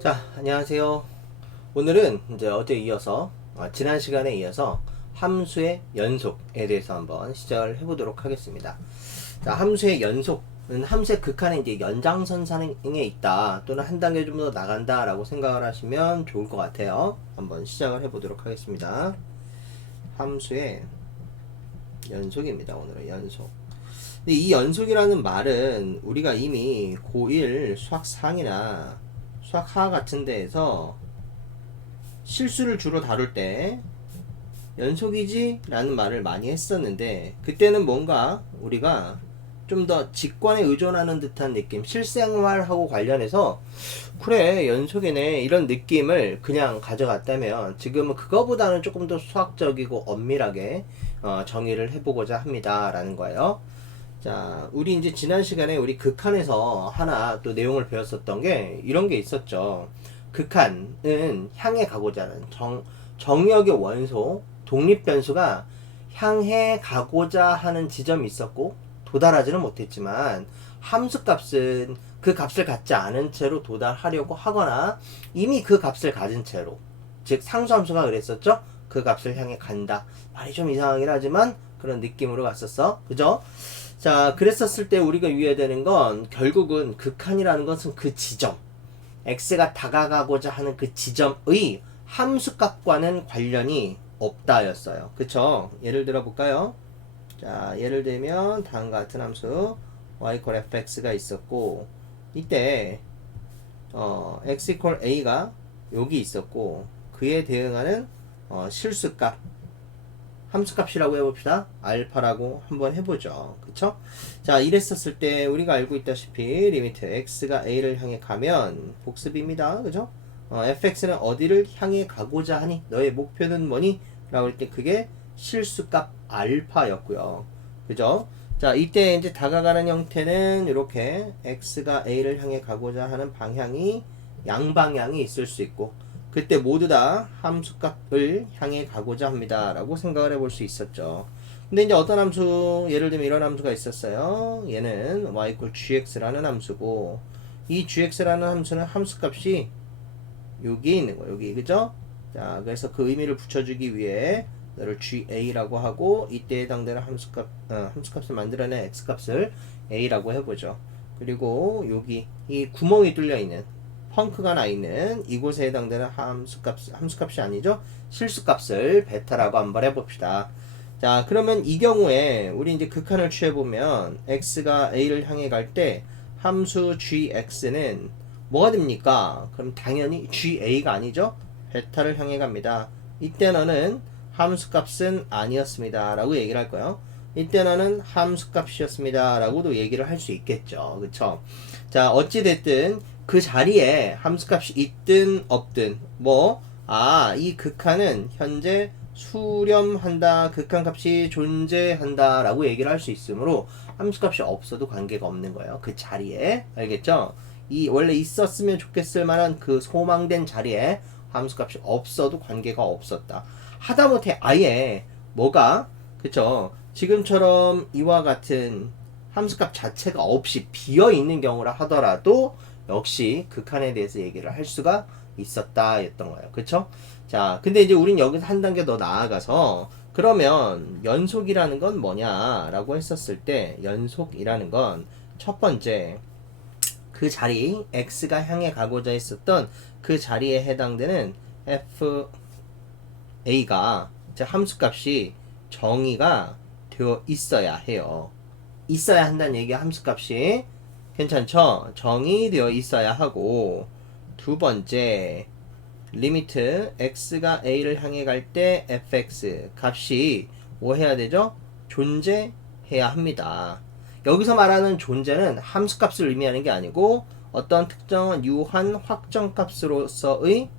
자, 안녕하세요. 오늘은 이제 어제 이어서, 지난 시간에 이어서 함수의 연속에 대해서 한번 시작을 해보도록 하겠습니다. 자, 함수의 연속은 함수의 극한의 이제 연장선상에 있다, 또는 한 단계 좀 더 나간다 라고 생각을 하시면 좋을 것 같아요. 한번 시작을 해보도록 하겠습니다. 함수의 연속입니다. 오늘은 연속. 근데 이 연속이라는 말은 우리가 이미 고1 수학 상이나 수학 하 같은 데에서 실수를 주로 다룰 때 연속이지? 라는 말을 많이 했었는데, 그때는 뭔가 우리가 좀 더 직관에 의존하는 듯한 느낌, 실생활하고 관련해서 그래 연속이네 이런 느낌을 그냥 가져갔다면, 지금은 그거보다는 조금 더 수학적이고 엄밀하게 정의를 해보고자 합니다 라는 거예요. 자, 우리 이제 지난 시간에 우리 극한에서 하나 또 내용을 배웠었던 게 이런 게 있었죠. 극한은 향해 가고자 하는 정역의 원소, 독립변수가 향해 가고자 하는 지점이 있었고, 도달하지는 못했지만, 함수값은 그 값을 갖지 않은 채로 도달하려고 하거나, 이미 그 값을 가진 채로, 즉 상수함수가 그랬었죠. 그 값을 향해 간다. 말이 좀 이상하긴 하지만 그런 느낌으로 갔었어. 그죠? 자, 그랬었을 때 우리가 유의해야 되는 건, 결국은 극한이라는 것은 그 지점, x가 다가가고자 하는 그 지점의 함수값과는 관련이 없다였어요. 그쵸? 예를 들어 볼까요? 자, 예를 들면 다음과 같은 함수 y fx가 있었고, 이때 x a가 여기 있었고, 그에 대응하는 실수값, 함수값이라고 해봅시다. 알파라고 한번 해보죠. 그쵸? 자, 이랬었을 때 우리가 알고 있다시피 리미트 x가 a를 향해 가면 복습입니다. 그죠? fx는 어디를 향해 가고자 하니? 너의 목표는 뭐니? 라고 할 때 그게 실수값 알파였고요. 그죠? 자, 이때 이제 다가가는 형태는 이렇게 x가 a를 향해 가고자 하는 방향이 양방향이 있을 수 있고, 그때 모두 다 함수값을 향해 가고자 합니다 라고 생각을 해볼 수 있었죠. 근데 이제 어떤 함수, 예를 들면 이런 함수가 있었어요. 얘는 y gx라는 함수고, 이 gx라는 함수는 함수값이 여기 있는 거예요. 여기, 그죠? 자, 그래서 그 의미를 붙여주기 위해 너를 ga라고 하고, 이때 해당되는 함수값을 만들어낸 x값을 a라고 해보죠. 그리고 여기 이 구멍이 뚫려 있는, 펑크가 나 있는 이곳에 해당되는 함수값이 아니죠? 실수값을 베타라고 한번 해봅시다. 자, 그러면 이 경우에 우리 이제 극한을 취해보면 x가 a를 향해 갈 때 함수 gx는 뭐가 됩니까? 그럼 당연히 ga가 아니죠? 베타를 향해 갑니다. 이때 너는 함수값은 아니었습니다 라고 얘기를 할 거예요. 이때 너는 함수값이었습니다 라고도 얘기를 할 수 있겠죠. 그쵸? 자, 어찌됐든 그 자리에 함수값이 있든 없든 이 극한은 현재 수렴한다, 극한값이 존재한다 라고 얘기를 할 수 있으므로 함수값이 없어도 관계가 없는 거예요. 그 자리에. 알겠죠? 이 원래 있었으면 좋겠을 만한 그 소망된 자리에 함수값이 없어도 관계가 없었다. 하다못해 아예 그쵸? 지금처럼 이와 같은 함수값 자체가 없이 비어있는 경우라 하더라도 역시 극한에 대해서 얘기를 할 수가 있었다 였던 거예요. 그쵸? 자, 근데 이제 우린 여기서 한 단계 더 나아가서, 그러면 연속이라는 건 뭐냐라고 했었을 때, 연속이라는 건 첫 번째, 그 자리, x가 향해 가고자 했었던 그 자리에 해당되는 fa가, 함수값이 정의가 되어 있어야 해요. 있어야 한다는 얘기야. 함수값이 괜찮죠? 정의되어 있어야 하고, 두 번째, 리미트 x가 a를 향해 갈 때 fx 값이 뭐 해야 되죠? 존재해야 합니다. 여기서 말하는 존재는 함수값을 의미하는 게 아니고, 어떤 특정한 유한 확정값으로서의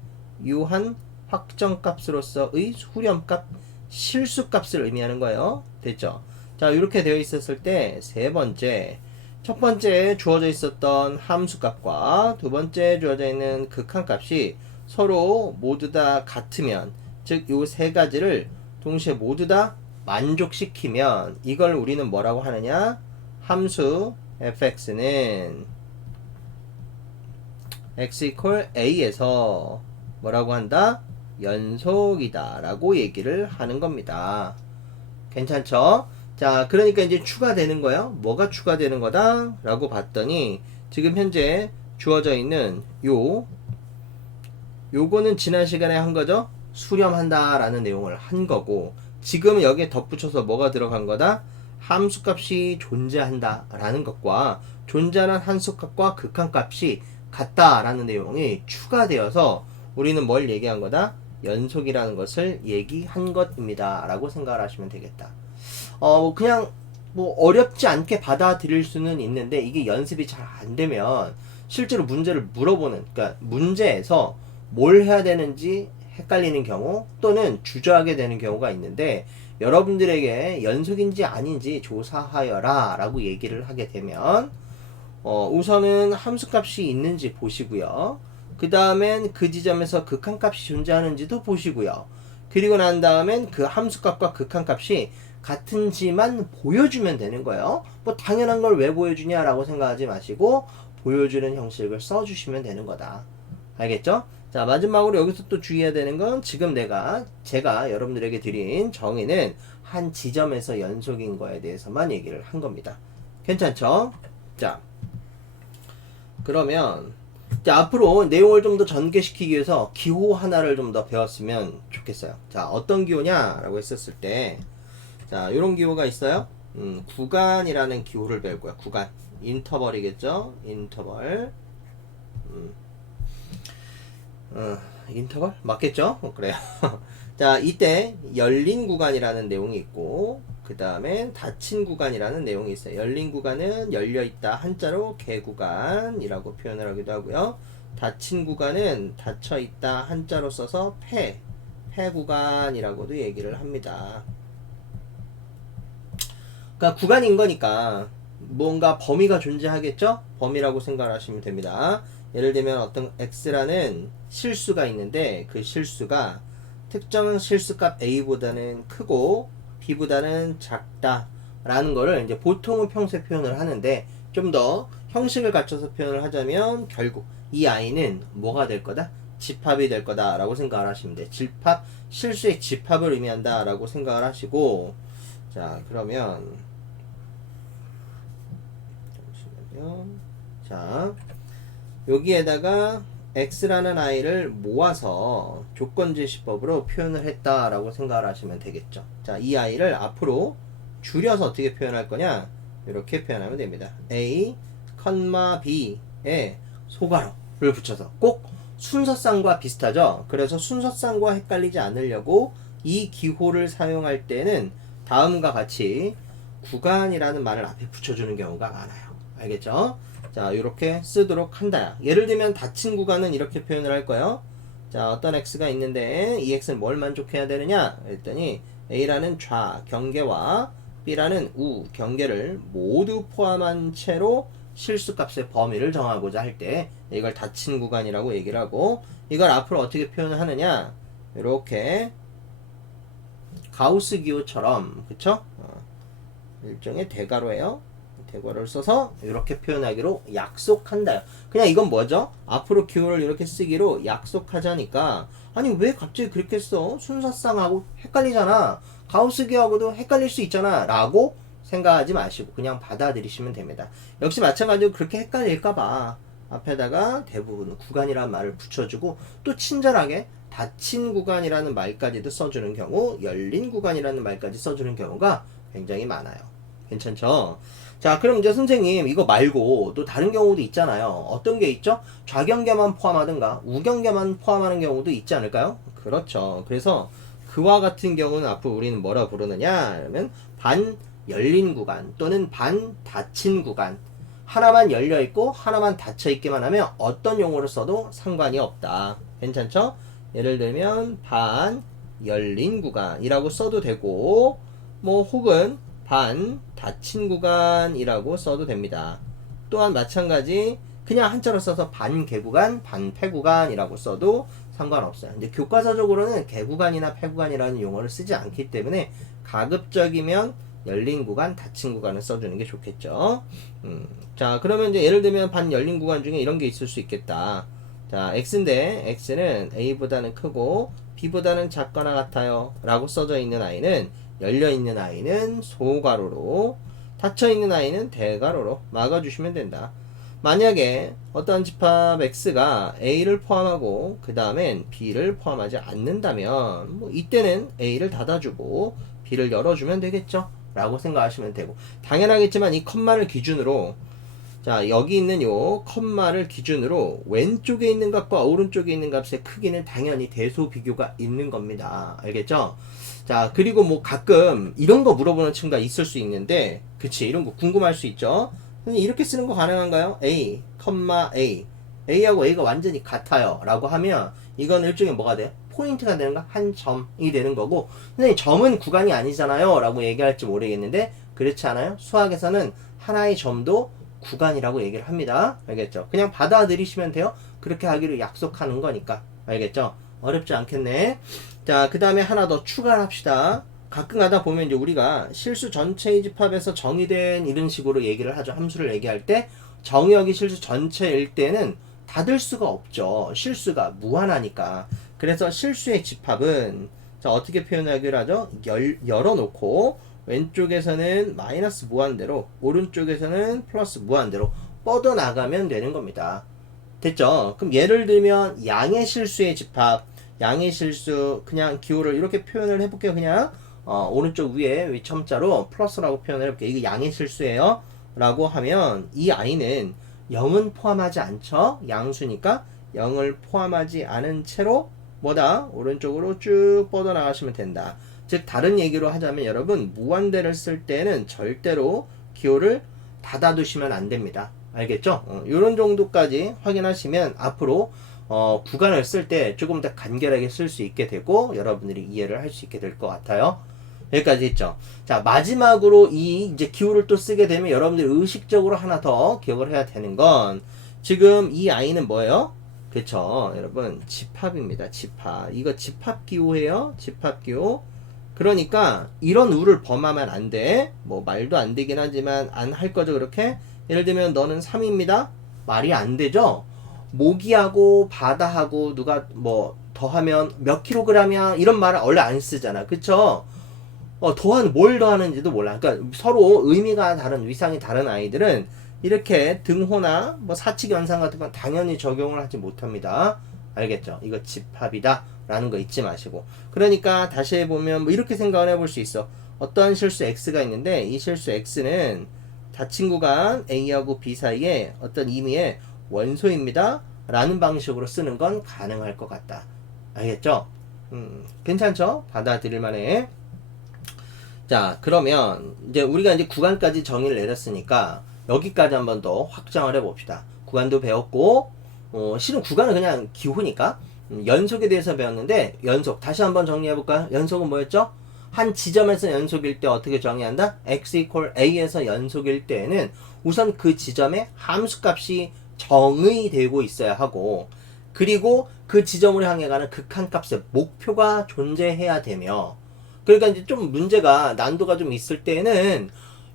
수렴값, 실수값을 의미하는 거예요. 됐죠? 자, 이렇게 되어 있었을 때 세 번째, 첫 번째 주어져 있었던 함수값과 두 번째 주어져 있는 극한값이 서로 모두 다 같으면, 즉 이 세 가지를 동시에 모두 다 만족시키면 이걸 우리는 뭐라고 하느냐? 함수 fx는 x equal a에서 뭐라고 한다? 연속이다 라고 얘기를 하는 겁니다. 괜찮죠? 자, 그러니까 이제 추가되는 거예요. 뭐가 추가되는 거다? 라고 봤더니 지금 현재 주어져 있는 요거는 지난 시간에 한 거죠? 수렴한다 라는 내용을 한 거고, 지금 여기에 덧붙여서 뭐가 들어간 거다? 함수값이 존재한다 라는 것과 존재하는 함수값과 극한값이 같다 라는 내용이 추가되어서 우리는 뭘 얘기한 거다? 연속이라는 것을 얘기한 것입니다 라고 생각을 하시면 되겠다. 그냥 뭐 어렵지 않게 받아들일 수는 있는데, 이게 연습이 잘 안 되면 실제로 문제를 물어보는, 그러니까 문제에서 뭘 해야 되는지 헷갈리는 경우 또는 주저하게 되는 경우가 있는데, 여러분들에게 연속인지 아닌지 조사하여라 라고 얘기를 하게 되면 우선은 함수값이 있는지 보시고요. 그 다음엔 그 지점에서 극한값이 존재하는지도 보시고요. 그리고 난 다음엔 그 함수값과 극한값이 같은지만 보여주면 되는 거예요. 뭐 당연한 걸 왜 보여주냐라고 생각하지 마시고 보여주는 형식을 써주시면 되는 거다. 알겠죠? 자, 마지막으로 여기서 또 주의해야 되는 건, 지금 제가 여러분들에게 드린 정의는 한 지점에서 연속인 거에 대해서만 얘기를 한 겁니다. 괜찮죠? 자, 그러면 자, 앞으로 내용을 좀 더 전개시키기 위해서 기호 하나를 좀 더 배웠으면 좋겠어요. 자, 어떤 기호냐라고 했었을 때, 자, 요런 기호가 있어요. 구간이라는 기호를 배울 거야. 구간. 인터벌이겠죠? 인터벌. 인터벌? 맞겠죠? 그래요. 자, 이때 열린 구간이라는 내용이 있고, 그 다음에 닫힌 구간이라는 내용이 있어요. 열린 구간은 열려있다 한자로 개구간이라고 표현을 하기도 하고요. 닫힌 구간은 닫혀있다 한자로 써서 폐구간이라고도 얘기를 합니다. 그러니까 구간인 거니까 뭔가 범위가 존재하겠죠? 범위라고 생각하시면 됩니다. 예를 들면 어떤 x라는 실수가 있는데, 그 실수가 특정 실수값 a보다는 크고 b보다는 작다 라는 거를 이제 보통은 평소에 표현을 하는데, 좀 더 형식을 갖춰서 표현을 하자면 결국 이 i는 뭐가 될 거다? 집합이 될 거다 라고 생각을 하시면 돼. 집합, 실수의 집합을 의미한다 라고 생각을 하시고, 자, 그러면 잠시만요. 자, 여기에다가 x라는 i를 모아서 조건제시법으로 표현을 했다라고 생각을 하시면 되겠죠. 자, 이 i를 앞으로 줄여서 어떻게 표현할 거냐? 이렇게 표현하면 됩니다. a, b에 소괄호를 붙여서, 꼭 순서쌍과 비슷하죠? 그래서 순서쌍과 헷갈리지 않으려고 이 기호를 사용할 때는 다음과 같이 구간이라는 말을 앞에 붙여주는 경우가 많아요. 알겠죠? 자, 이렇게 쓰도록 한다. 예를 들면 닫힌 구간은 이렇게 표현을 할 거예요. 자, 어떤 x가 있는데 이 x는 뭘 만족해야 되느냐? 그랬더니 a라는 좌 경계와 b라는 우 경계를 모두 포함한 채로 실수값의 범위를 정하고자 할 때 이걸 닫힌 구간이라고 얘기를 하고, 이걸 앞으로 어떻게 표현을 하느냐? 이렇게 가우스 기호처럼, 그쵸? 일종의 대괄호예요. 대괄호를 써서 이렇게 표현하기로 약속한다. 그냥 이건 뭐죠? 앞으로 기호를 이렇게 쓰기로 약속하자니까, 아니 왜 갑자기 그렇게 써? 순서쌍하고 헷갈리잖아. 가우스 기호하고도 헷갈릴 수 있잖아 라고 생각하지 마시고 그냥 받아들이시면 됩니다. 역시 마찬가지로 그렇게 헷갈릴까봐 앞에다가 대부분 구간이라는 말을 붙여주고, 또 친절하게 닫힌 구간이라는 말까지도 써주는 경우, 열린 구간이라는 말까지 써주는 경우가 굉장히 많아요. 괜찮죠? 자, 그럼 이제 선생님 이거 말고 또 다른 경우도 있잖아요. 어떤 게 있죠? 좌경계만 포함하든가 우경계만 포함하는 경우도 있지 않을까요? 그렇죠. 그래서 그와 같은 경우는 앞으로 우리는 뭐라 부르느냐 그러면 반 열린 구간 또는 반 닫힌 구간, 하나만 열려있고 하나만 닫혀있기만 하면 어떤 용어를 써도 상관이 없다. 괜찮죠? 예를 들면 반 열린 구간이라고 써도 되고, 뭐 혹은 반 닫힌 구간이라고 써도 됩니다. 또한 마찬가지 그냥 한자로 써서 반 개구간, 반 폐구간이라고 써도 상관없어요. 근데 교과서적으로는 개구간이나 폐구간이라는 용어를 쓰지 않기 때문에 가급적이면 열린 구간, 닫힌 구간을 써주는 게 좋겠죠. 자, 그러면 이제 예를 들면 반 열린 구간 중에 이런 게 있을 수 있겠다. 자, x인데 x는 a보다는 크고 b보다는 작거나 같아요 라고 써져 있는 i는 열려있는 i는 소가로로, 닫혀있는 i는 대가로로 막아주시면 된다. 만약에 어떤 집합 x가 a를 포함하고 그 다음엔 b를 포함하지 않는다면 뭐 이때는 a를 닫아주고 b를 열어주면 되겠죠 라고 생각하시면 되고, 당연하겠지만 이 컴마를 기준으로, 자 여기 있는 요 컴마를 기준으로 왼쪽에 있는 값과 오른쪽에 있는 값의 크기는 당연히 대소 비교가 있는 겁니다. 알겠죠? 자, 그리고 뭐 가끔 이런 거 물어보는 친구가 있을 수 있는데, 그치, 이런 거 궁금할 수 있죠? 선생님 이렇게 쓰는 거 가능한가요? a, a, a하고 a가 완전히 같아요 라고 하면 이건 일종의 뭐가 돼요? 포인트가 되는 거, 한 점이 되는 거고, 선생님 점은 구간이 아니잖아요 라고 얘기할지 모르겠는데, 그렇지 않아요? 수학에서는 하나의 점도 구간이라고 얘기를 합니다. 알겠죠? 그냥 받아들이시면 돼요. 그렇게 하기로 약속하는 거니까. 알겠죠? 어렵지 않겠네. 자, 그 다음에 하나 더 추가를 합시다. 가끔 가다 보면 이제 우리가 실수 전체의 집합에서 정의된 이런 식으로 얘기를 하죠. 함수를 얘기할 때 정의역이 실수 전체일 때는 닫을 수가 없죠. 실수가 무한하니까. 그래서 실수의 집합은 자, 어떻게 표현하기로 하죠? 열어놓고 왼쪽에서는 마이너스 무한대로, 오른쪽에서는 플러스 무한대로 뻗어나가면 되는 겁니다. 됐죠? 그럼 예를 들면 양의 실수의 집합, 양의 실수, 그냥 기호를 이렇게 표현을 해볼게요. 그냥 오른쪽 위에 위첨자로 플러스라고 표현을 해볼게요. 이거 양의 실수예요 라고 하면 이 i는 0은 포함하지 않죠? 양수니까 0을 포함하지 않은 채로 뭐다? 오른쪽으로 쭉 뻗어나가시면 된다. 즉 다른 얘기로 하자면 여러분, 무한대를 쓸 때는 절대로 기호를 닫아두시면 안 됩니다. 알겠죠? 이런 정도까지 확인하시면 앞으로 구간을 쓸 때 조금 더 간결하게 쓸 수 있게 되고 여러분들이 이해를 할 수 있게 될 것 같아요. 여기까지 했죠. 자, 마지막으로 이 이제 기호를 또 쓰게 되면 여러분들이 의식적으로 하나 더 기억을 해야 되는 건, 지금 이 i는 뭐예요? 그쵸, 여러분, 집합입니다. 집합. 이거 집합 기호예요. 집합 기호. 그러니까 이런 우를 범하면 안 돼. 뭐 말도 안 되긴 하지만 안 할 거죠. 그렇게 예를 들면 너는 3입니다. 말이 안 되죠. 모기하고 바다하고 누가 뭐 더하면 몇 킬로그램이야 이런 말을 원래 안 쓰잖아. 그쵸? 더하는 뭘 더하는지도 몰라. 그러니까 서로 의미가 다른, 위상이 다른 아이들은 이렇게 등호나 뭐 사칙 연산 같은 건 당연히 적용을 하지 못합니다. 알겠죠? 이거 집합이다 라는 거 잊지 마시고, 그러니까 다시 해보면 뭐 이렇게 생각을 해볼 수 있어. 어떤 실수 x가 있는데 이 실수 x는 닫힌 구간 a하고 b 사이에 어떤 의미의 원소입니다 라는 방식으로 쓰는 건 가능할 것 같다. 알겠죠? 괜찮죠? 받아들일 만해. 자, 그러면 이제 우리가 이제 구간까지 정의를 내렸으니까 여기까지 한번 더 확장을 해봅시다. 구간도 배웠고, 실은 구간은 그냥 기호니까 연속에 대해서 배웠는데, 연속 다시 한번 정리해볼까요? 연속은 뭐였죠? 한 지점에서 연속일 때 어떻게 정의한다? x equal a에서 연속일 때에는 우선 그 지점에 함수값이 정의되고 있어야 하고, 그리고 그 지점으로 향해 가는 극한값의 목표가 존재해야 되며, 그러니까 이제 좀 문제가 난도가 좀 있을 때는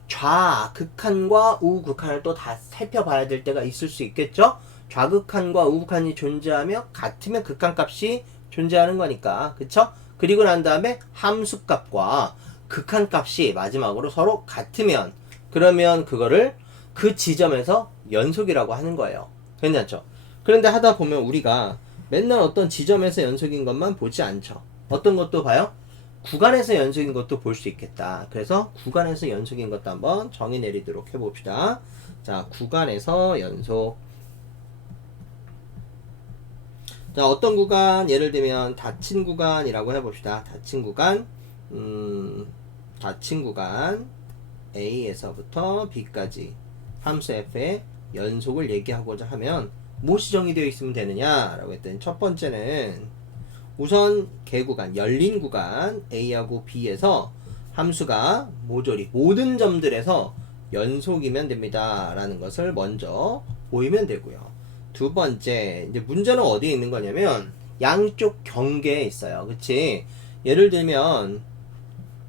좌극한과 우극한을 또 다 살펴봐야 될 때가 있을 수 있겠죠? 좌극한과 우극한이 존재하며 같으면 극한값이 존재하는 거니까. 그쵸? 그리고 난 다음에 함수값과 극한값이 마지막으로 서로 같으면, 그러면 그거를 그 지점에서 연속이라고 하는 거예요. 괜찮죠? 그런데 하다 보면 우리가 맨날 어떤 지점에서 연속인 것만 보지 않죠. 어떤 것도 봐요? 구간에서 연속인 것도 볼 수 있겠다. 그래서 구간에서 연속인 것도 한번 정의 내리도록 해봅시다. 자, 구간에서 연속. 자, 어떤 구간? 예를 들면 닫힌 구간이라고 해봅시다. 닫힌 구간, 닫힌 구간 A에서부터 B까지 함수 F의 연속을 얘기하고자 하면 무엇이 정의되어 있으면 되느냐 라고 했더니, 첫 번째는 우선 개구간, 열린 구간 A하고 B에서 함수가 모조리 모든 점들에서 연속이면 됩니다 라는 것을 먼저 보이면 되고요. 두 번째, 이제 문제는 어디에 있는 거냐면 양쪽 경계에 있어요. 그치? 예를 들면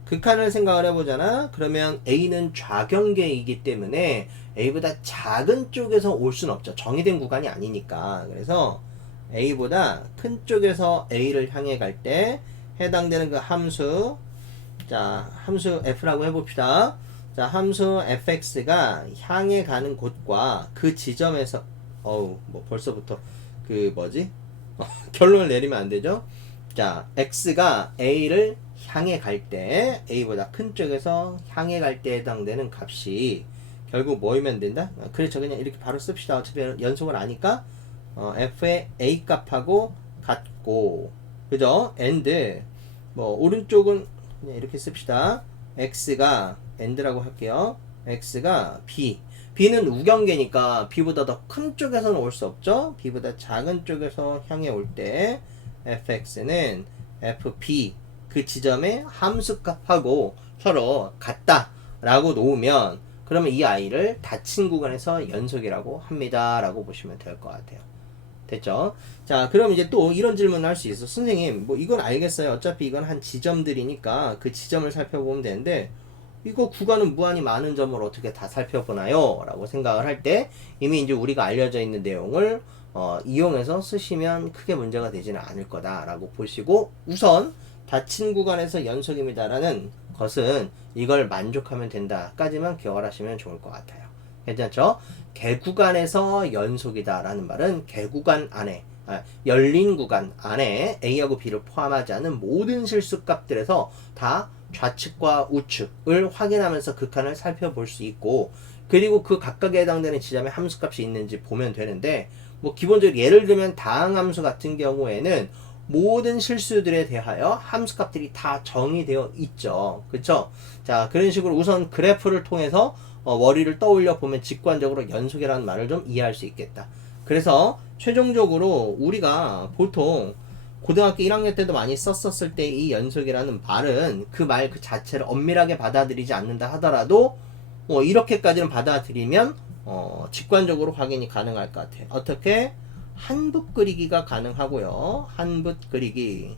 극한을 생각을 해보잖아. 그러면 A는 좌경계이기 때문에 A보다 작은 쪽에서 올 수는 없죠. 정의된 구간이 아니니까. 그래서 a보다 큰 쪽에서 a를 향해 갈 때 해당되는 그 함수, 자 함수 f라고 해봅시다. 자 함수 fx가 향해 가는 곳과 그 지점에서 뭐 벌써부터 그 뭐지 결론을 내리면 안 되죠. 자 x가 a를 향해 갈 때 a보다 큰 쪽에서 향해 갈 때 해당되는 값이 결국 뭐이면 된다? 그렇죠. 그냥 이렇게 바로 씁시다. 어차피 연속을 아니까 f의 a 값하고 같고, 그죠? and 뭐 오른쪽은 그냥 이렇게 씁시다. x가 and라고 할게요. x가 b는 우경계니까 b보다 더 큰 쪽에서는 올 수 없죠. b보다 작은 쪽에서 향해 올 때 fx는 fb 그 지점의 함수값하고 서로 같다라고 놓으면, 그러면 이 아이를 닫힌 구간에서 연속이라고 합니다 라고 보시면 될 것 같아요. 됐죠? 자, 그럼 이제 또 이런 질문을 할 수 있어. 선생님, 뭐 이건 알겠어요. 어차피 이건 한 지점들이니까 그 지점을 살펴보면 되는데, 이거 구간은 무한히 많은 점을 어떻게 다 살펴보나요? 라고 생각을 할 때 이미 이제 우리가 알려져 있는 내용을 이용해서 쓰시면 크게 문제가 되지는 않을 거다라고 보시고, 우선 닫힌 구간에서 연속입니다라는 것은 이걸 만족하면 된다까지만 기억을 하시면 좋을 것 같아요. 괜찮죠? 개구간에서 연속이다라는 말은 개구간 안에, 열린 구간 안에 A하고 B를 포함하지 않은 모든 실수값들에서 다 좌측과 우측을 확인하면서 극한을 살펴볼 수 있고, 그리고 그 각각에 해당되는 지점에 함수값이 있는지 보면 되는데, 뭐 기본적으로 예를 들면 다항함수 같은 경우에는 모든 실수들에 대하여 함수값들이 다 정의되어 있죠. 그쵸? 자, 그런 식으로 우선 그래프를 통해서 머리를 떠올려 보면 직관적으로 연속이라는 말을 좀 이해할 수 있겠다. 그래서 최종적으로 우리가 보통 고등학교 1학년 때도 많이 썼었을 때 이 연속이라는 말은 그 말 그 자체를 엄밀하게 받아들이지 않는다 하더라도 이렇게까지는 받아들이면 직관적으로 확인이 가능할 것 같아요. 어떻게? 한붓 그리기가 가능하고요. 한붓 그리기.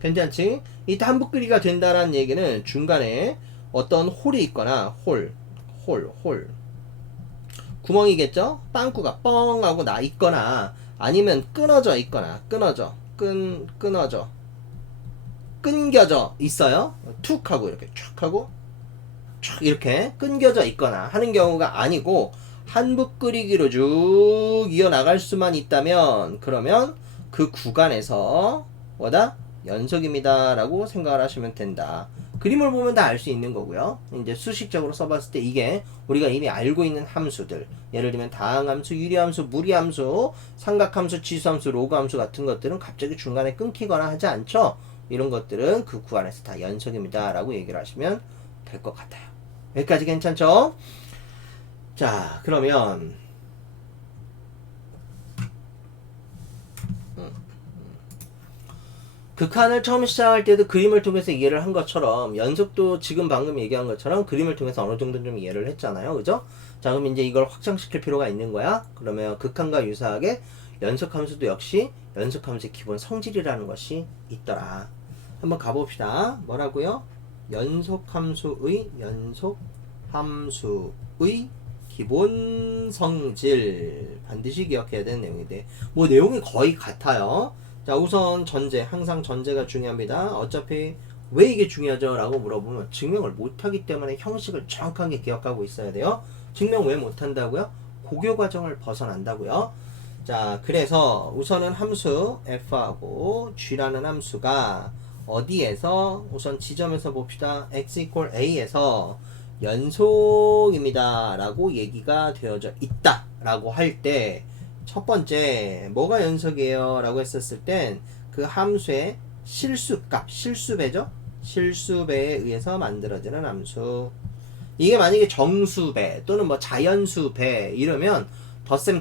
괜찮지? 이때 한붓 그리기가 된다라는 얘기는 중간에 어떤 홀이 있거나 홀. 구멍이겠죠? 빵꾸가 뻥 하고 나 있거나, 아니면 끊어져 있거나, 끊겨져 있어요. 툭 하고 이렇게 촥 하고 촥 이렇게 끊겨져 있거나 하는 경우가 아니고, 한붓 그리기로 쭉 이어나갈 수만 있다면, 그러면 그 구간에서 뭐다? 연속입니다 라고 생각을 하시면 된다. 그림을 보면 다 알 수 있는 거고요. 이제 수식적으로 써봤을 때 이게 우리가 이미 알고 있는 함수들, 예를 들면 다항함수, 유리함수, 무리함수, 삼각함수, 지수함수, 로그함수 같은 것들은 갑자기 중간에 끊기거나 하지 않죠. 이런 것들은 그 구간에서 다 연속입니다 라고 얘기를 하시면 될 것 같아요. 여기까지 괜찮죠? 자, 그러면 극한을 처음 시작할 때도 그림을 통해서 이해를 한 것처럼, 연속도 지금 방금 얘기한 것처럼 그림을 통해서 어느 정도 좀 이해를 했잖아요. 그죠? 자, 그럼 이제 이걸 확장시킬 필요가 있는 거야. 그러면 극한과 유사하게 연속함수도 역시 연속함수의 기본 성질이라는 것이 있더라. 한번 가봅시다. 뭐라고요? 연속함수의 기본 성질. 반드시 기억해야 되는 내용인데, 뭐 내용이 거의 같아요. 자, 우선 전제, 항상 전제가 중요합니다. 어차피 왜 이게 중요하죠? 라고 물어보면 증명을 못하기 때문에 형식을 정확하게 기억하고 있어야 돼요. 증명 왜 못한다고요? 고교 과정을 벗어난다고요. 자, 그래서 우선은 함수 f하고 g라는 함수가 어디에서, 우선 지점에서 봅시다. x equal a에서 연속입니다 라고 얘기가 되어져 있다 라고 할 때, 첫 번째 뭐가 연속이에요 라고 했었을 땐 그 함수의 실수값, 실수배죠? 실수배에 의해서 만들어지는 함수. 이게 만약에 정수배 또는 뭐 자연수배 이러면 덧셈을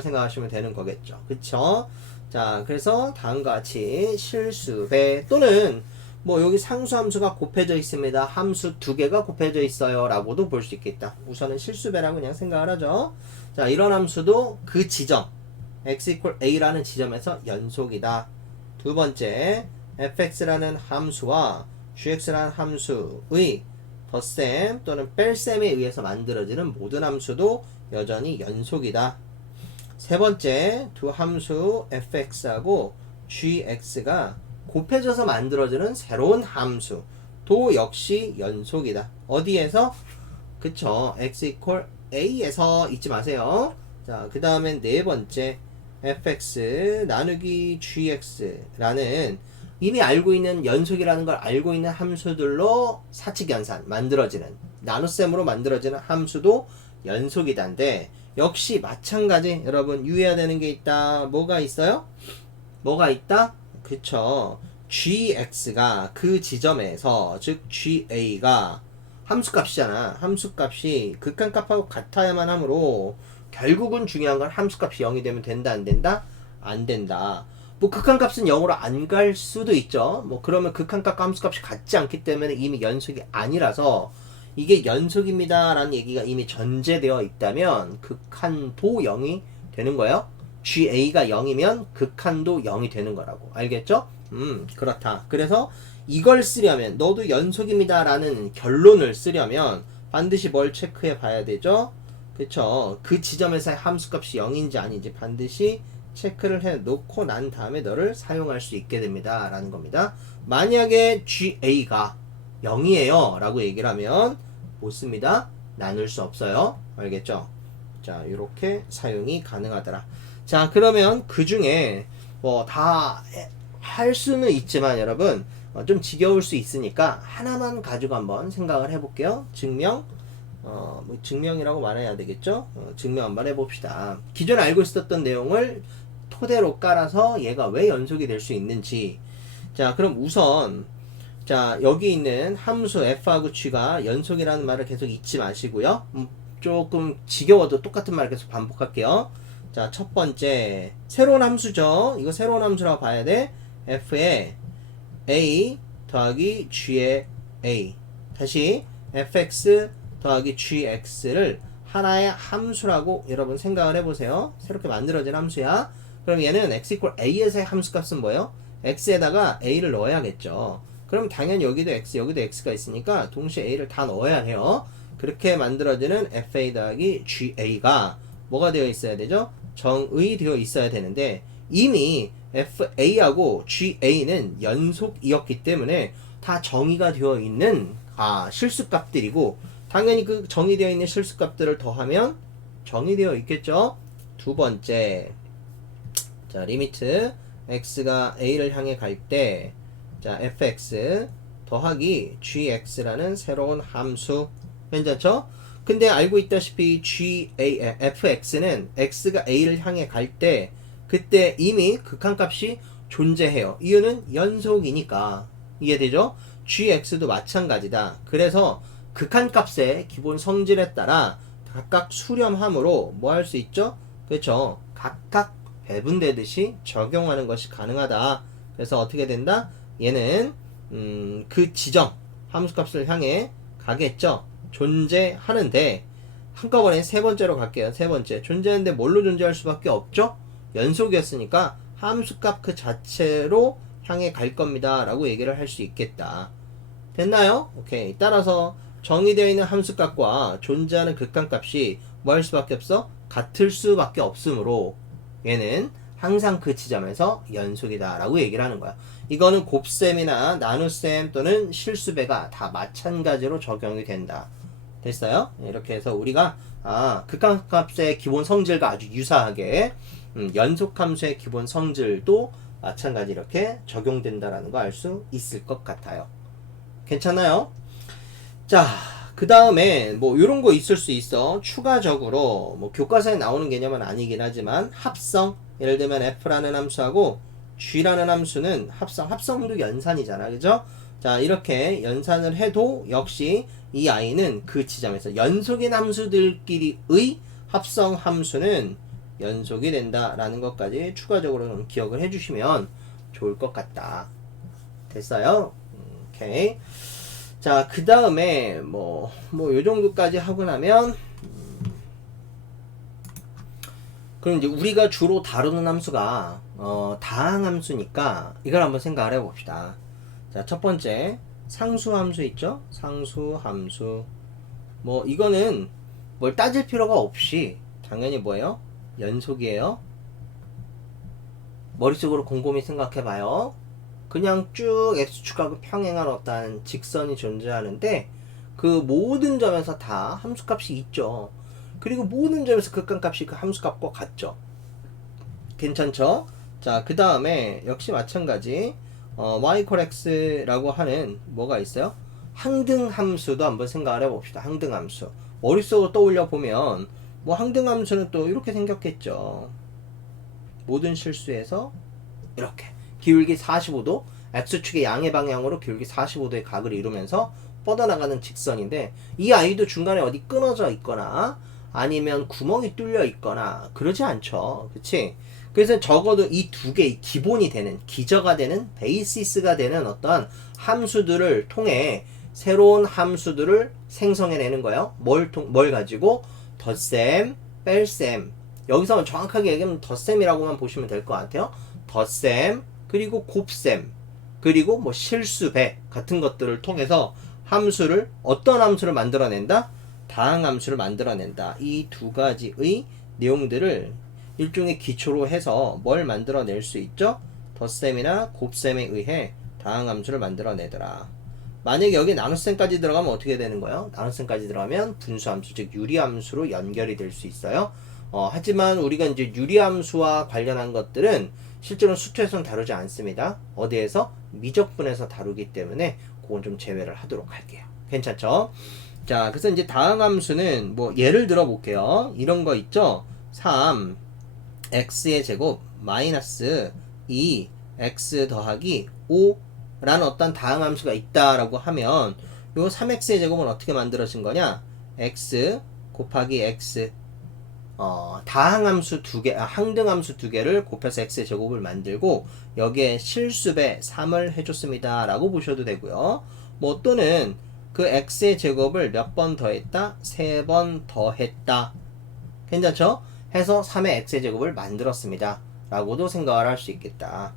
생각하시면 되는 거겠죠. 그쵸? 자, 그래서 다음과 같이 실수배 또는 뭐 여기 상수함수가 곱해져 있습니다. 함수 두 개가 곱해져 있어요 라고도 볼 수 있겠다. 우선은 실수배라고 그냥 생각을 하죠. 자, 이런 함수도 그 지점 x equal a라는 지점에서 연속이다. 두 번째, fx라는 함수와 gx라는 함수의 덧셈 또는 뺄셈에 의해서 만들어지는 모든 함수도 여전히 연속이다. 세 번째 두 함수 fx하고 gx가 곱해져서 만들어지는 새로운 함수 도 역시 연속이다. 어디에서? 그쵸. x equal a에서 잊지 마세요. 자, 그 다음엔 네 번째 fx 나누기 gx라는 이미 알고 있는 연속이라는 걸 알고 있는 함수들로 사칙연산 만들어지는 나눗셈으로 만들어지는 함수도 연속이다인데 역시 마찬가지 여러분 유의해야 되는 게 있다. 뭐가 있어요? 뭐가 있다? 그쵸. gx가 그 지점에서 즉 ga가 함수값이잖아. 함수값이 극한값하고 같아야만 하므로 결국은 중요한 건 함수값이 0이 되면 된다 안 된다? 안 된다. 뭐 극한값은 0으로 안 갈 수도 있죠. 뭐 그러면 극한값과 함수값이 같지 않기 때문에 이미 연속이 아니라서 이게 연속입니다 라는 얘기가 이미 전제되어 있다면 극한도 0이 되는 거예요. GA가 0이면 극한도 0이 되는 거라고. 알겠죠? 그렇다. 그래서 이걸 쓰려면 너도 연속입니다 라는 결론을 쓰려면 반드시 뭘 체크해 봐야 되죠? 그쵸? 그 지점에서의 함수값이 0인지 아닌지 반드시 체크를 해 놓고 난 다음에 너를 사용할 수 있게 됩니다 라는 겁니다. 만약에 GA가 0이에요 라고 얘기를 하면 못 씁니다. 나눌 수 없어요. 알겠죠? 자, 이렇게 사용이 가능하더라. 자, 그러면 그 중에 뭐 다 할 수는 있지만 여러분 좀 지겨울 수 있으니까 하나만 가지고 한번 생각을 해볼게요. 증명, 뭐 증명이라고 말해야 되겠죠? 증명 한번 해봅시다. 기존에 알고 있었던 내용을 토대로 깔아서 얘가 왜 연속이 될 수 있는지. 자, 그럼 우선 자, 여기 있는 함수 f하고 g가 연속이라는 말을 계속 잊지 마시고요. 조금 지겨워도 똑같은 말 계속 반복할게요. 자, 첫 번째 새로운 함수죠. 이거 새로운 함수라고 봐야 돼. f의 a 더하기 g의 a. 다시 fx 더하기 gx를 하나의 함수라고 여러분 생각을 해보세요. 새롭게 만들어진 함수야. 그럼 얘는 x equal a에서의 함수값은 뭐예요? x에다가 a를 넣어야겠죠. 그럼 당연히 여기도 x, 여기도 x가 있으니까 동시에 a를 다 넣어야 해요. 그렇게 만들어지는 fa 더하기 ga가 뭐가 되어 있어야 되죠? 정의 되어 있어야 되는데 이미 fa하고 ga는 연속이었기 때문에 다 정의가 되어 있는 실수값들이고 당연히 그 정의되어 있는 실수값들을 더하면 정의되어 있겠죠. 두 번째 자 리미트 x가 a를 향해 갈 때 자 fx 더하기 gx라는 새로운 함수 괜찮죠? 근데 알고 있다시피 fx는 x가 a를 향해 갈 때 그때 이미 극한값이 존재해요. 이유는 연속이니까. 이해되죠? gx도 마찬가지다. 그래서 극한값의 기본 성질에 따라 각각 수렴함으로 뭐 할 수 있죠? 그렇죠? 각각 배분되듯이 적용하는 것이 가능하다. 그래서 어떻게 된다? 얘는 그 지점 함수값을 향해 가겠죠. 존재하는데 한꺼번에 세 번째로 갈게요. 세 번째 존재하는데 뭘로 존재할 수밖에 없죠? 연속이었으니까 함수값 그 자체로 향해 갈 겁니다 라고 얘기를 할 수 있겠다. 됐나요? 오케이. 따라서 정의되어 있는 함수값과 존재하는 극한값이 뭐 할 수밖에 없어? 같을 수밖에 없으므로 얘는 항상 그 지점에서 연속이다 라고 얘기를 하는 거야. 이거는 곱셈이나 나눗셈 또는 실수배가 다 마찬가지로 적용이 된다. 됐어요? 이렇게 해서 우리가 극한값의 기본 성질과 아주 유사하게 연속함수의 기본 성질도 마찬가지 이렇게 적용된다라는 거 알 수 있을 것 같아요. 괜찮아요? 자, 그 다음에 뭐 요런 거 있을 수 있어. 추가적으로 뭐 교과서에 나오는 개념은 아니긴 하지만 합성, 예를 들면 f라는 함수하고 g라는 함수는 합성도 연산이잖아. 그죠? 자, 이렇게 연산을 해도 역시 이 아이는 그 지점에서 연속인 함수들끼리의 합성 함수는 연속이 된다라는 것까지 추가적으로 기억을 해주시면 좋을 것 같다. 됐어요? 오케이. 자, 그 다음에 요 정도까지 하고 나면 그럼 이제 우리가 주로 다루는 함수가 다항함수니까 이걸 한번 생각을 해봅시다. 자, 첫 번째 상수함수 있죠? 상수함수. 이거는 뭘 따질 필요가 없이 당연히 뭐예요? 연속이에요. 머릿속으로 곰곰이 생각해봐요. 그냥 쭉 x축하고 평행한 어떤 직선이 존재하는데 그 모든 점에서 다 함수값이 있죠. 그리고 모든 점에서 극한값이 그 함수값과 같죠. 괜찮죠? 자, 그 다음에 역시 마찬가지 y x라고 하는 뭐가 있어요? 항등함수도 한번 생각을 해봅시다. 항등함수. 머릿속으로 떠올려 보면 뭐 항등함수는 또 이렇게 생겼겠죠. 모든 실수에서 이렇게 기울기 45도 x축의 양의 방향으로 기울기 45도의 각을 이루면서 뻗어나가는 직선인데 이 아이도 중간에 어디 끊어져 있거나 아니면 구멍이 뚫려 있거나 그러지 않죠. 그치? 그래서 적어도 이 두 개의 기본이 되는 기저가 되는 베이시스가 되는 어떤 함수들을 통해 새로운 함수들을 생성해내는 거예요. 뭘 가지고? 덧셈, 뺄셈. 여기서 정확하게 얘기하면 덧셈이라고만 보시면 될 것 같아요. 덧셈, 그리고 곱셈, 그리고 뭐 실수배 같은 것들을 통해서 함수를 어떤 함수를 만들어낸다? 다항함수를 만들어낸다. 이 두 가지의 내용들을 일종의 기초로 해서 뭘 만들어낼 수 있죠? 덧셈이나 곱셈에 의해 다항함수를 만들어내더라. 만약에 여기 나눗셈까지 들어가면 어떻게 되는 거예요? 나눗셈까지 들어가면 분수함수, 즉 유리함수로 연결이 될 수 있어요. 하지만 우리가 이제 유리함수와 관련한 것들은 실제로 수투에서는 다루지 않습니다. 어디에서? 미적분에서 다루기 때문에 그건 좀 제외를 하도록 할게요. 괜찮죠? 자, 그래서 이제 다항함수는 뭐 예를 들어 볼게요. 이런 거 있죠? 3 x의 제곱 마이너스 2 x 더하기 5 라는 어떤 다항함수가 있다라고 하면 요 3x의 제곱은 어떻게 만들어진 거냐? x 곱하기 x 다항함수 두 개, 항등함수 두 개를 곱해서 x의 제곱을 만들고 여기에 실수배 3을 해줬습니다 라고 보셔도 되고요. 뭐 또는 그 x의 제곱을 몇 번 더했다? 3번 더했다. 괜찮죠? 해서 3의 x의 제곱을 만들었습니다 라고도 생각을 할 수 있겠다.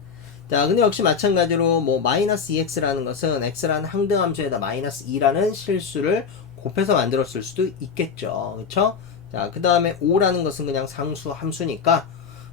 자, 근데 역시 마찬가지로 뭐 마이너스 2x라는 것은 x라는 항등함수에다 마이너스 2라는 실수를 곱해서 만들었을 수도 있겠죠. 그쵸? 자, 그 다음에 5라는 것은 그냥 상수 함수니까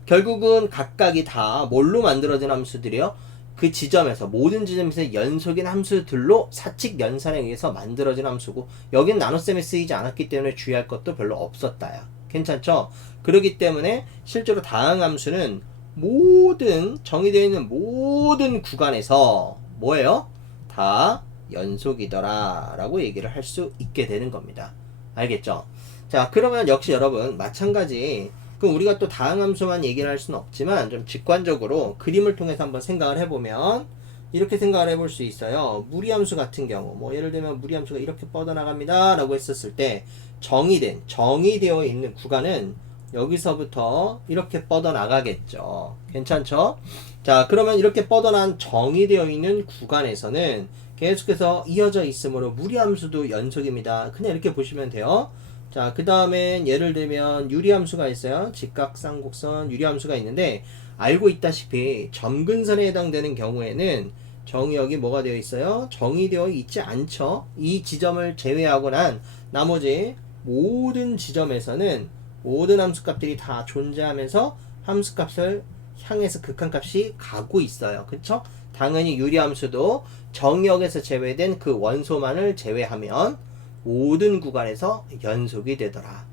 결국은 각각이 다 뭘로 만들어진 함수들이요? 그 지점에서 모든 지점에서 연속인 함수들로 사칙 연산에 의해서 만들어진 함수고 여긴 나눗셈에 쓰이지 않았기 때문에 주의할 것도 별로 없었다야. 괜찮죠? 그렇기 때문에 실제로 다항함수는 모든 정의되어 있는 모든 구간에서 뭐예요? 다 연속이더라 라고 얘기를 할 수 있게 되는 겁니다. 알겠죠? 자, 그러면 역시 여러분 마찬가지 그럼 우리가 또 다항함수만 얘기를 할 수는 없지만 좀 직관적으로 그림을 통해서 한번 생각을 해보면 이렇게 생각을 해볼 수 있어요. 무리함수 같은 경우 뭐 예를 들면 무리함수가 이렇게 뻗어나갑니다 라고 했었을 때 정의되어 있는 구간은 여기서부터 이렇게 뻗어나가겠죠. 괜찮죠? 자, 그러면 이렇게 뻗어난 정의되어 있는 구간에서는 계속해서 이어져 있으므로 무리함수도 연속입니다. 그냥 이렇게 보시면 돼요. 자, 그 다음엔 예를 들면 유리함수가 있어요. 직각쌍곡선 유리함수가 있는데 알고 있다시피 점근선에 해당되는 경우에는 정의역이 뭐가 되어 있어요? 정의되어 있지 않죠. 이 지점을 제외하고 난 나머지 모든 지점에서는 모든 함수값들이 다 존재하면서 함수값을 향해서 극한값이 가고 있어요. 그쵸? 당연히 유리함수도 정의역에서 제외된 그 원소만을 제외하면 모든 구간에서 연속이 되더라.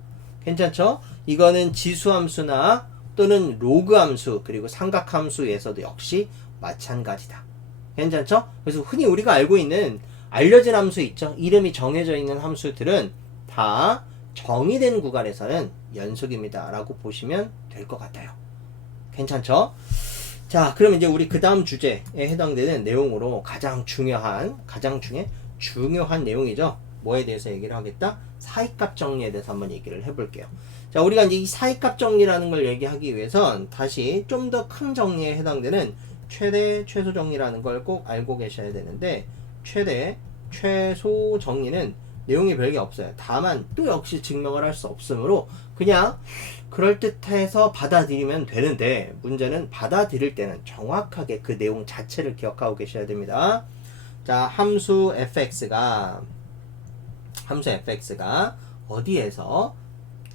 괜찮죠? 이거는 지수함수나 또는 로그함수 그리고 삼각함수에서도 역시 마찬가지다. 괜찮죠? 그래서 흔히 우리가 알고 있는 알려진 함수 있죠? 이름이 정해져 있는 함수들은 다 정의된 구간에서는 연속입니다 라고 보시면 될 것 같아요. 괜찮죠? 자, 그럼 이제 우리 그 다음 주제에 해당되는 내용으로 가장 중요한 내용이죠. 뭐에 대해서 얘기를 하겠다? 사이값 정리에 대해서 한번 얘기를 해볼게요. 자, 우리가 이제 이 사이값 정리라는 걸 얘기하기 위해선 다시 좀 더 큰 정리에 해당되는 최대, 최소 정리라는 걸 꼭 알고 계셔야 되는데 최대, 최소 정리는 내용이 별게 없어요. 다만 또 역시 증명을 할 수 없으므로 그냥 그럴듯해서 받아들이면 되는데 문제는 받아들일 때는 정확하게 그 내용 자체를 기억하고 계셔야 됩니다. 자, 함수 fx가 어디에서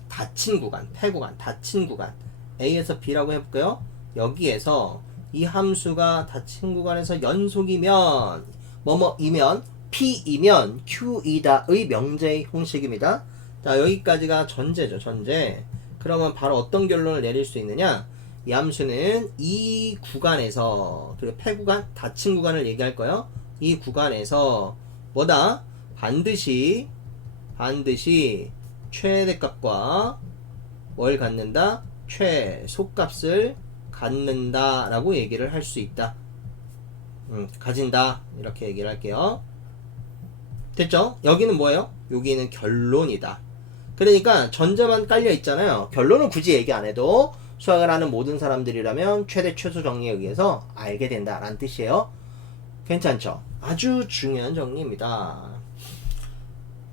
닫힌 구간, 폐구간, 닫힌 구간, A에서 B라고 해볼까요? 여기에서 이 함수가 닫힌 구간에서 연속이면 뭐뭐이면 P이면 Q이다의 명제의 형식입니다. 자, 여기까지가 전제죠. 전제. 그러면 바로 어떤 결론을 내릴 수 있느냐? 이 함수는 이 구간에서, 그리고 폐구간, 닫힌 구간을 얘기할 거예요. 이 구간에서 뭐다? 반드시 최대값과 뭘 갖는다? 최소값을 갖는다 라고 얘기를 할 수 있다. 가진다 이렇게 얘기를 할게요. 됐죠? 여기는 뭐예요? 여기는 결론이다. 그러니까 전제만 깔려 있잖아요. 결론은 굳이 얘기 안 해도 수학을 하는 모든 사람들이라면 최대 최소 정리에 의해서 알게 된다라는 뜻이에요. 괜찮죠? 아주 중요한 정리입니다.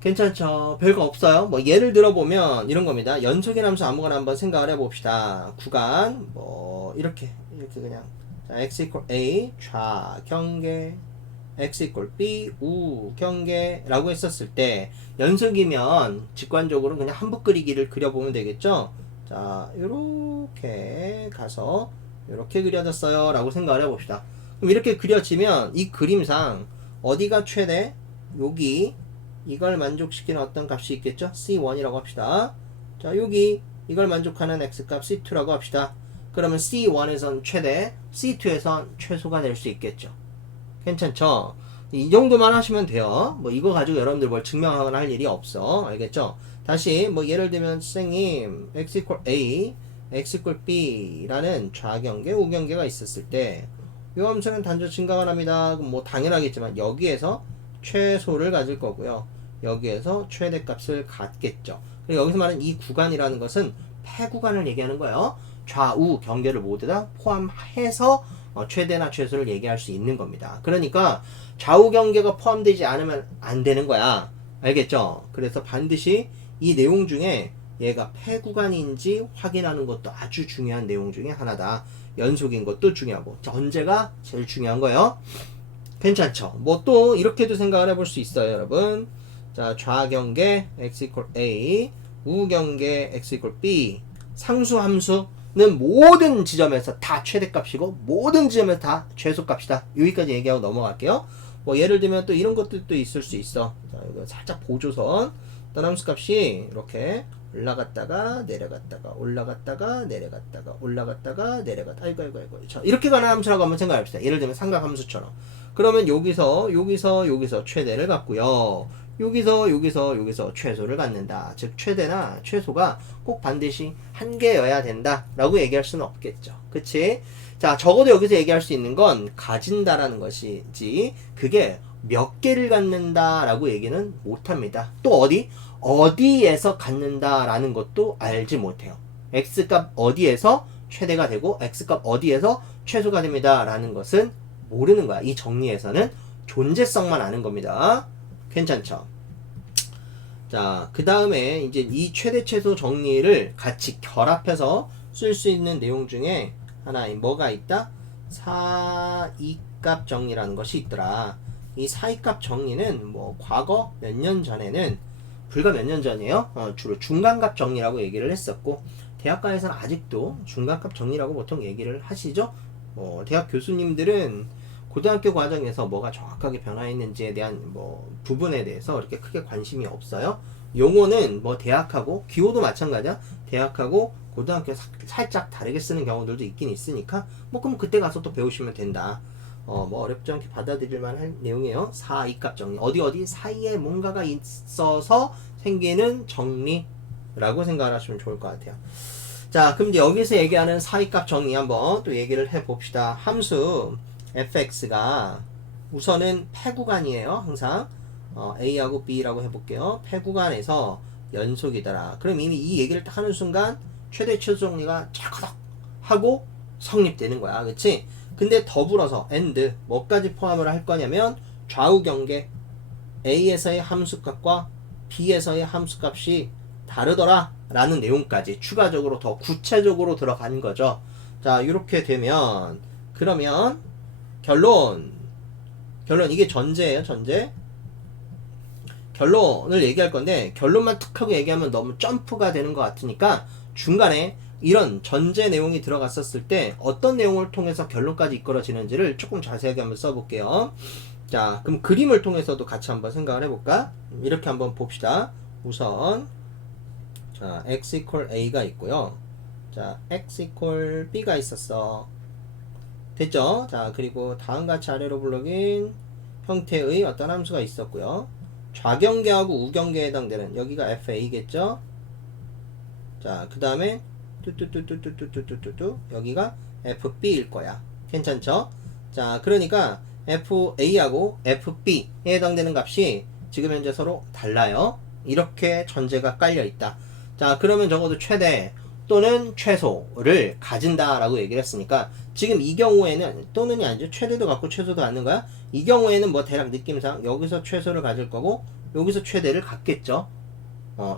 괜찮죠? 별거 없어요. 뭐 예를 들어보면 이런 겁니다. 연속의 함수 아무거나 한번 생각을 해봅시다. 구간 뭐 이렇게 그냥 자, x equal a 좌경계 x equal b 우경계라고 했었을 때 연속이면 직관적으로 그냥 한붓 그리기를 그려보면 되겠죠. 자, 요렇게 가서 요렇게 그려졌어요 라고 생각을 해봅시다. 그럼 이렇게 그려지면 이 그림상 어디가 최대? 여기 이걸 만족시키는 어떤 값이 있겠죠? C1이라고 합시다. 자, 여기 이걸 만족하는 x값 C2라고 합시다. 그러면 C1에선 최대, C2에선 최소가 될 수 있겠죠. 괜찮죠? 이 정도만 하시면 돼요. 뭐 이거 가지고 여러분들 뭘 증명하거나 할 일이 없어. 알겠죠? 다시 뭐 예를 들면 선생님 x equal a, x equal b 라는 좌경계, 우경계가 있었을 때 이 함수는 단조 증가가 합니다. 그럼 뭐 당연하겠지만 여기에서 최소를 가질 거고요. 여기에서 최대값을 갖겠죠. 그리고 여기서 말하는 이 구간이라는 것은 폐구간을 얘기하는 거예요. 좌우 경계를 모두 다 포함해서 최대나 최소를 얘기할 수 있는 겁니다. 그러니까 좌우 경계가 포함되지 않으면 안 되는 거야. 알겠죠? 그래서 반드시 이 내용 중에 얘가 폐구간인지 확인하는 것도 아주 중요한 내용 중에 하나다. 연속인 것도 중요하고 전제가 제일 중요한 거예요. 괜찮죠? 뭐 또 이렇게도 생각을 해볼 수 있어요, 여러분. 자, 좌경계 x equal a, 우경계 x equal b. 상수 함수는 모든 지점에서 다 최대값이고 모든 지점에서 다 최소값이다. 여기까지 얘기하고 넘어갈게요. 뭐 예를 들면 또 이런 것들도 있을 수 있어. 자, 이거 살짝 보조선. 어떤 함수값이 이렇게 올라갔다가 내려갔다가 올라갔다가 내려갔다가 올라갔다가 내려갔다. 아이고. 자, 이렇게 가는 함수라고 한번 생각해봅시다. 예를 들면 삼각함수처럼. 그러면 여기서 최대를 갖고요. 여기서 최소를 갖는다. 즉 최대나 최소가 꼭 반드시 한 개여야 된다 라고 얘기할 수는 없겠죠. 그치? 자, 적어도 여기서 얘기할 수 있는 건 가진다라는 것이지 그게 몇 개를 갖는다 라고 얘기는 못합니다. 또 어디에서 갖는다라는 것도 알지 못해요. x값 어디에서 최대가 되고 x값 어디에서 최소가 됩니다 라는 것은 모르는 거야. 이 정리에서는 존재성만 아는 겁니다. 괜찮죠? 자, 그 다음에 이제 이 최대 최소 정리를 같이 결합해서 쓸 수 있는 내용 중에 하나 뭐가 있다? 사이값 정리라는 것이 있더라. 이 사이값 정리는 뭐 과거 몇 년 전에는 불과 몇 년 전이에요. 주로 중간값 정리라고 얘기를 했었고 대학가에서는 아직도 중간값 정리라고 보통 얘기를 하시죠. 대학 교수님들은 고등학교 과정에서 뭐가 정확하게 변화했는지에 대한 뭐 부분에 대해서 그렇게 크게 관심이 없어요. 용어는 뭐 대학하고 기호도 마찬가지야. 대학하고 고등학교 살짝 다르게 쓰는 경우들도 있긴 있으니까 뭐 그럼 그때 가서 또 배우시면 된다. 뭐 어렵지 않게 받아들일 만한 내용이에요. 사이값 정리. 어디 사이에 뭔가가 있어서 생기는 정리라고 생각을 하시면 좋을 것 같아요. 자, 그럼 이제 여기서 얘기하는 사이값 정리 한번 또 얘기를 해봅시다. 함수 fx가 우선은 폐구간이에요. 항상 a하고 b라고 해볼게요. 폐구간에서 연속이더라. 그럼 이미 이 얘기를 딱 하는 순간 최대 최소 정리가 찰커덕 하고 성립되는 거야. 그치? 근데 더불어서 and 뭐까지 포함을 할 거냐면 좌우 경계 a에서의 함수값과 b에서의 함수값이 다르더라 라는 내용까지 추가적으로 더 구체적으로 들어간 거죠. 자, 이렇게 되면 그러면 결론 이게 전제예요. 전제. 결론을 얘기할 건데 결론만 툭 하고 얘기하면 너무 점프가 되는 것 같으니까 중간에 이런 전제 내용이 들어갔었을 때 어떤 내용을 통해서 결론까지 이끌어지는지를 조금 자세하게 한번 써볼게요. 자, 그럼 그림을 통해서도 같이 한번 생각을 해볼까? 이렇게 한번 봅시다. 우선 자, x equal a가 있고요. 자, x equal b가 있었어. 됐죠? 자, 그리고 다음같이 아래로 블록인 형태의 어떤 함수가 있었고요. 좌경계하고 우경계에 해당되는 여기가 fa겠죠? 자, 그 다음에 뚜뚜뚜뚜뚜뚜뚜뚜뚜 여기가 fb일 거야. 괜찮죠? 자, 그러니까 fa하고 fb에 해당되는 값이 지금 현재 서로 달라요. 이렇게 전제가 깔려 있다. 자, 그러면 적어도 최대 또는 최소를 가진다라고 얘기를 했으니까 지금 이 경우에는 또는이 아니죠. 최대도 갖고 최소도 갖는 거야. 이 경우에는 뭐 대략 느낌상 여기서 최소를 가질 거고 여기서 최대를 갖겠죠.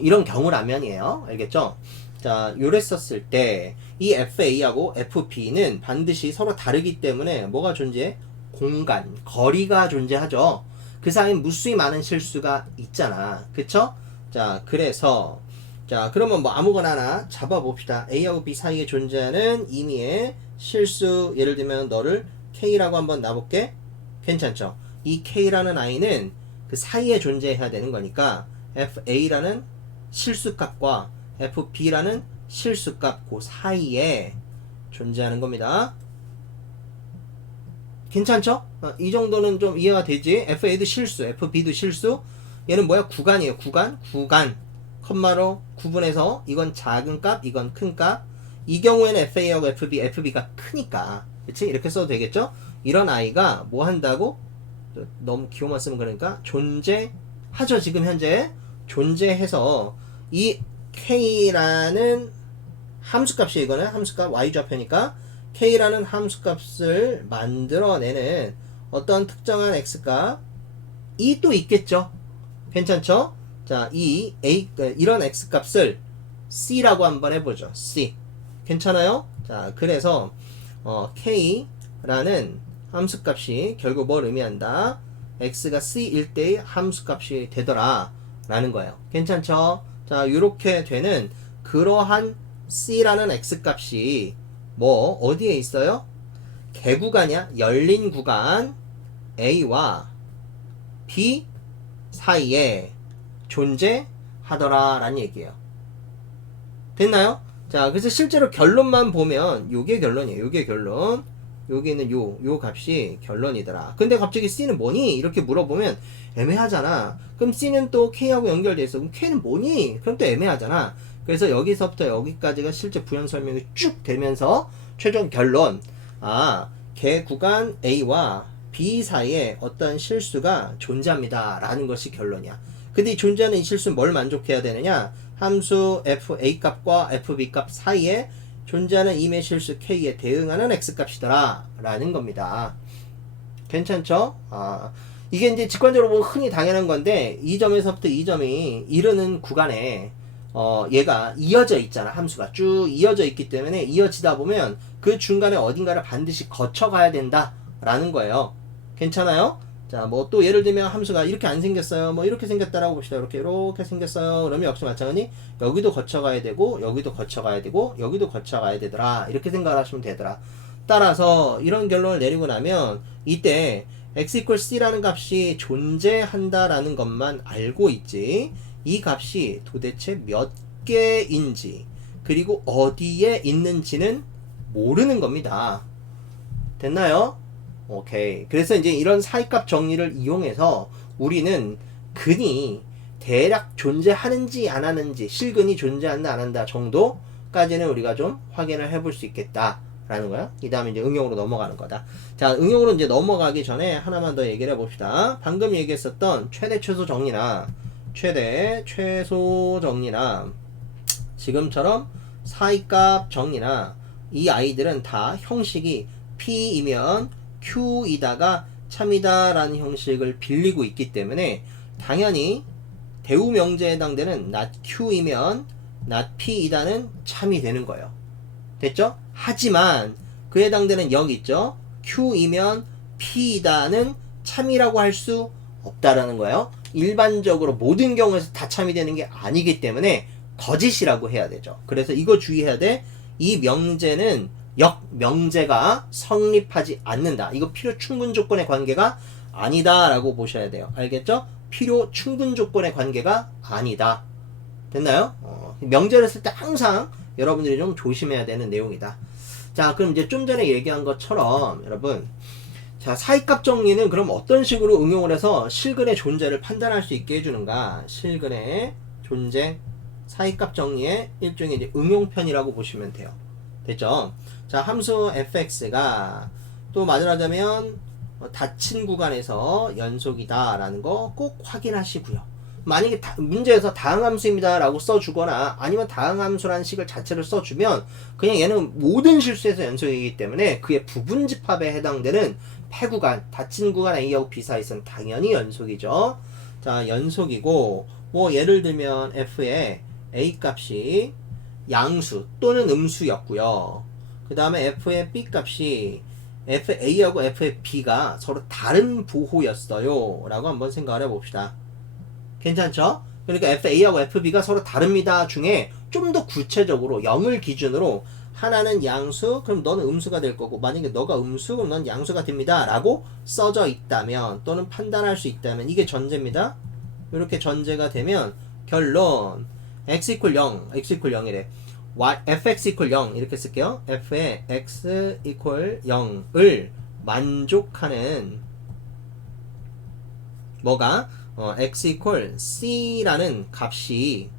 이런 경우라면이에요. 알겠죠? 자, 요랬었을 때 이 FA하고 FB는 반드시 서로 다르기 때문에 뭐가 존재해? 공간, 거리가 존재하죠. 그 사이에 무수히 많은 실수가 있잖아. 그쵸? 자, 그래서 자, 그러면 뭐 아무거나 하나 잡아봅시다. A하고 B 사이에 존재하는 임의의 실수, 예를 들면 너를 K라고 한번 놔볼게. 괜찮죠? 이 K라는 아이는 그 사이에 존재해야 되는 거니까 FA라는 실수값과 FB라는 실수값 그 사이에 존재하는 겁니다. 괜찮죠? 이 정도는 좀 이해가 되지? FA도 실수, FB도 실수. 얘는 뭐야? 구간이에요. 구간. 컴마로 구분해서 이건 작은 값, 이건 큰 값. 이 경우에는 FA하고 FB가 크니까. 그치? 이렇게 써도 되겠죠? 이런 아이가 뭐 한다고? 너무 기호만 쓰면 그러니까 존재하죠. 지금 현재 존재해서 이 K라는 함수값이 이거는 함수값 y좌표니까 K라는 함수값을 만들어내는 어떤 특정한 X값 이 또 있겠죠. 괜찮죠? 자, 이런 X값을 C라고 한번 해보죠. C. 괜찮아요? 자, 그래서 K라는 함수값이 결국 뭘 의미한다? X가 C일 때의 함수값이 되더라 라는 거예요. 괜찮죠? 자, 이렇게 되는 그러한 C라는 X값이 뭐 어디에 있어요? 개구간이야. 열린 구간 A와 B 사이에 존재하더라 라는 얘기예요. 됐나요? 자, 그래서 실제로 결론만 보면 요게 결론이에요. 요게 결론. 여기는 요 값이 결론이더라. 근데 갑자기 C는 뭐니? 이렇게 물어보면 애매하잖아. 그럼 C는 또 K하고 연결돼 있어. 그럼 K는 뭐니? 그럼 또 애매하잖아. 그래서 여기서부터 여기까지가 실제 부연 설명이 쭉 되면서 최종 결론. 개 구간 A와 B 사이에 어떤 실수가 존재합니다. 라는 것이 결론이야. 근데 이 존재하는 이 실수는 뭘 만족해야 되느냐? 함수 FA 값과 FB 값 사이에 존재하는 임의 실수 K에 대응하는 X값이더라 라는 겁니다. 괜찮죠? 이게 이제 직관적으로 보면 흔히 당연한 건데 이 점에서부터 이 점이 이르는 구간에 얘가 이어져 있잖아. 함수가 쭉 이어져 있기 때문에 이어지다 보면 그 중간에 어딘가를 반드시 거쳐가야 된다 라는 거예요. 괜찮아요? 자, 뭐 또 예를 들면 함수가 이렇게 안 생겼어요. 뭐 이렇게 생겼다라고 봅시다. 이렇게 생겼어요. 그러면 역시 마찬가지 여기도 거쳐가야 되고 여기도 거쳐가야 되고 여기도 거쳐가야 되더라. 이렇게 생각을 하시면 되더라. 따라서 이런 결론을 내리고 나면 이때 x equal c라는 값이 존재한다라는 것만 알고 있지 이 값이 도대체 몇 개인지 그리고 어디에 있는지는 모르는 겁니다. 됐나요? 오케이. 그래서 이제 이런 사이값 정리를 이용해서 우리는 근이 대략 존재하는지 안 하는지 실근이 존재한다 안 한다 정도까지는 우리가 좀 확인을 해볼 수 있겠다 라는 거야. 이 다음에 이제 응용으로 넘어가는 거다. 자, 응용으로 이제 넘어가기 전에 하나만 더 얘기를 해봅시다. 방금 얘기했었던 최대 최소 정리나 최대 최소 정리나 지금처럼 사이값 정리나 이 아이들은 다 형식이 P이면 Q이다가 참이다 라는 형식을 빌리고 있기 때문에 당연히 대우명제에 해당되는 not Q이면 not P이다는 참이 되는 거예요. 됐죠? 하지만 그에 해당되는 역 있죠? Q이면 P이다는 참이라고 할 수 없다라는 거예요. 일반적으로 모든 경우에서 다 참이 되는 게 아니기 때문에 거짓이라고 해야 되죠. 그래서 이거 주의해야 돼. 이 명제는 역명제가 성립하지 않는다. 이거 필요 충분 조건의 관계가 아니다 라고 보셔야 돼요. 알겠죠? 필요 충분 조건의 관계가 아니다. 됐나요? 명제를 쓸 때 항상 여러분들이 좀 조심해야 되는 내용이다. 자, 그럼 이제 좀 전에 얘기한 것처럼 여러분, 자, 사이값 정리는 그럼 어떤 식으로 응용을 해서 실근의 존재를 판단할 수 있게 해주는가? 실근의 존재, 사이값 정리의 일종의 이제 응용편이라고 보시면 돼요. 됐죠? 자, 함수 fx가 또 말하자면 닫힌 구간에서 연속이다 라는 거 꼭 확인하시고요. 만약에 문제에서 다항함수입니다 라고 써주거나 아니면 다항함수라는 식을 자체를 써주면 그냥 얘는 모든 실수에서 연속이기 때문에 그의 부분집합에 해당되는 폐구간, 닫힌 구간 A하고 B 사이에서는 당연히 연속이죠. 자, 연속이고 뭐 예를 들면 F의 A 값이 양수 또는 음수였고요. 그 다음에 F의 B 값이 FA하고 FB가 서로 다른 부호였어요 라고 한번 생각을 해봅시다. 괜찮죠? 그러니까 FA하고 FB가 서로 다릅니다 중에 좀 더 구체적으로 0을 기준으로 하나는 양수, 그럼 너는 음수가 될 거고, 만약에 너가 음수, 그럼 넌 양수가 됩니다 라고 써져 있다면 또는 판단할 수 있다면 이게 전제입니다. 이렇게 전제가 되면 결론 x equal 0, x equal 0이래. fx equal 0 이렇게 쓸게요. f의 x equal 0을 만족하는 뭐가 x equal c라는 값이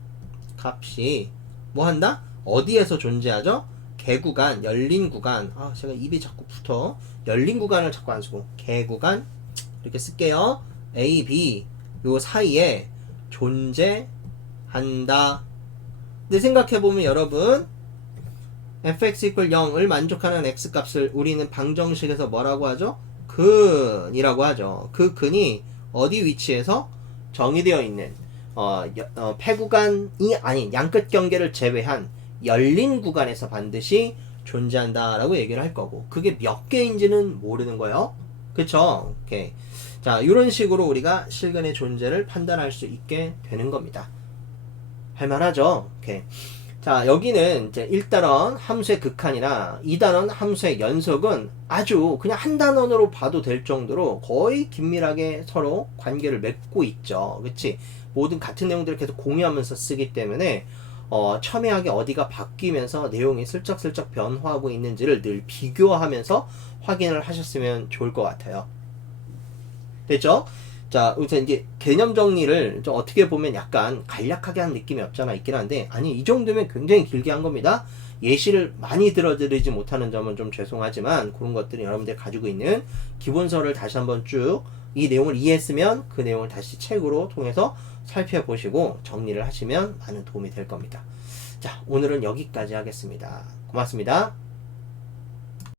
뭐 한다? 어디에서 존재하죠? 개구간, 열린 구간. 아, 제가 입이 자꾸 붙어. 열린 구간을 자꾸 안 쓰고 개구간 이렇게 쓸게요. A, B 요 사이에 존재한다. 근데 생각해보면 여러분 fx equal 0을 만족하는 x값을 우리는 방정식에서 뭐라고 하죠? 근이라고 하죠. 그 근이 어디 위치에서 정의되어 있는 폐구간이 아닌 양끝 경계를 제외한 열린 구간에서 반드시 존재한다라고 얘기를 할 거고 그게 몇 개인지는 모르는 거예요. 그쵸? 오케이. 자, 이런 식으로 우리가 실근의 존재를 판단할 수 있게 되는 겁니다. 할만하죠? 오케이. 자, 여기는 이제 1단원 함수의 극한이나 2단원 함수의 연속은 아주 그냥 한 단원으로 봐도 될 정도로 거의 긴밀하게 서로 관계를 맺고 있죠. 그치? 모든 같은 내용들을 계속 공유하면서 쓰기 때문에 첨예하게 어디가 바뀌면서 내용이 슬쩍슬쩍 변화하고 있는지를 늘 비교하면서 확인을 하셨으면 좋을 것 같아요. 됐죠? 자, 우선 이제 개념 정리를 좀 어떻게 보면 약간 간략하게 한 느낌이 없잖아 있긴 한데, 아니, 이 정도면 굉장히 길게 한 겁니다. 예시를 많이 들어드리지 못하는 점은 좀 죄송하지만, 그런 것들이 여러분들 가지고 있는 기본서를 다시 한번 쭉 이 내용을 이해했으면 그 내용을 다시 책으로 통해서 살펴보시고 정리를 하시면 많은 도움이 될 겁니다. 자, 오늘은 여기까지 하겠습니다. 고맙습니다.